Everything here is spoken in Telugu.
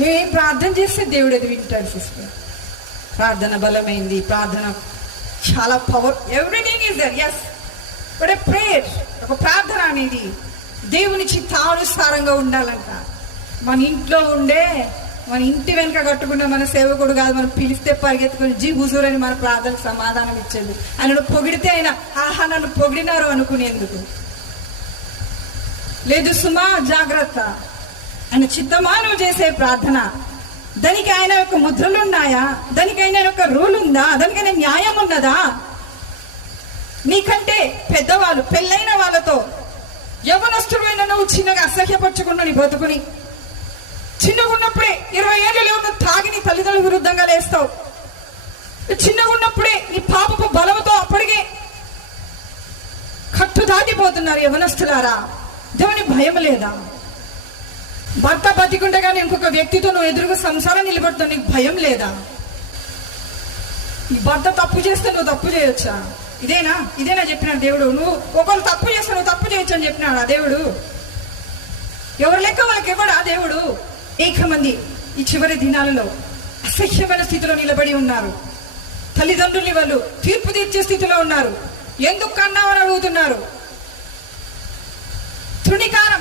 మేము ప్రార్థన చేస్తే దేవుడు అది వింటాడు సిస్టర్. ప్రార్థన బలమైంది, ప్రార్థన చాలా power, everything is there. Yes, but a prayer, ఒక ప్రార్థన అనేది దేవుని చిత్తానుసారంగా ఉండాలంట. మన ఇంట్లో ఉండే, మన ఇంటి వెనుక కట్టుకున్న మన సేవకుడు కాదు, మనం పిలిస్తే పరిగెత్తుకుని జీ హుజూర్ అని మన ప్రార్థనకు సమాధానం ఇచ్చేది. ఆయనను పొగిడితే ఆయన ఆహా నన్ను పొగిడినారు అనుకునేందుకు లేదు. సుమా జాగ్రత్త, ఆయన చిత్తమా నువ్వు చేసే ప్రార్థన, దానికి ఆయన యొక్క ముద్రలు ఉన్నాయా, దానికి ఆయన యొక్క రూల్ ఉందా, దానికైనా న్యాయం ఉన్నదా? నీకంటే పెద్దవాళ్ళు, పెళ్ళైన వాళ్ళతో యవనస్తుడైన నువ్వు చిన్నగా అసహ్యపరచుకున్న నీ బతుకుని, చిన్నగా ఉన్నప్పుడే 20 ఏళ్ళు లేవు తాగి నీ తల్లిదండ్రుల విరుద్ధంగా లేస్తావు. చిన్నగా ఉన్నప్పుడే నీ పాపపు బలముతో అప్పటికే కట్టు దాటిపోతున్నారు యవనస్తులారా. దేవుని భయం లేదా? భర్త బతికుండగానే ఇంకొక వ్యక్తితో నువ్వు ఎదురుగా సంసారం నిలబడుతావు, నీకు భయం లేదా? నీ భర్త తప్పు చేస్తే నువ్వు తప్పు చేయొచ్చా? ఇదేనా చెప్పినాడు దేవుడు? నువ్వు ఒకరు తప్పు చేస్తే నువ్వు తప్పు చేయొచ్చు అని చెప్పినాడు ఆ దేవుడు? ఎవరు లెక్క వాళ్ళకి ఇవ్వడా దేవుడు? మంది ఈ చివరి దినాలలో అసహ్యమైన స్థితిలో నిలబడి ఉన్నారు. తల్లిదండ్రుల్ని వాళ్ళు తీర్పు తీర్చే స్థితిలో ఉన్నారు. ఎందుకు కన్నావని అడుగుతున్నారు. తృణీకారం